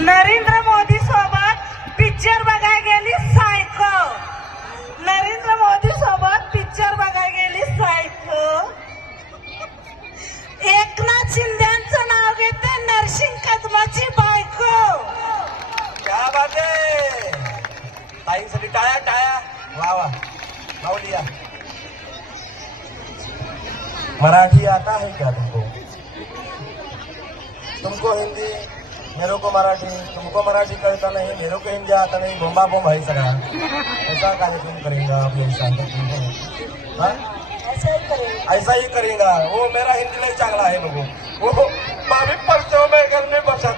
नरेंद्र मोदी सोबत पिक्चर बघायला गेली सायको. नरेंद्र मोदी सोबत पिक्चर बघायला गेली सायको. एकनाथ शिंदेचं नाव घेते नरसिंग कदमाची बायको. क्या बात आहे. ताईंसाठी टाळ्या टाळ्या. वा वा लावलिया. मराठी आता है क्या तुमको? तुमको हिंदी, मेरे को मराठी. तुमको मराठी कळता नहीं, मेरे को हिंदी आता नहीं. बोंबा बोंब है सगळा. ऐसा कार्यक्रम करेगा आप लोग साथ में? हाँ? ऐसा ही करेगा. वो मेरा हिंदी नहीं चांगला है लोगों. वो मामी परसों में घर में बसा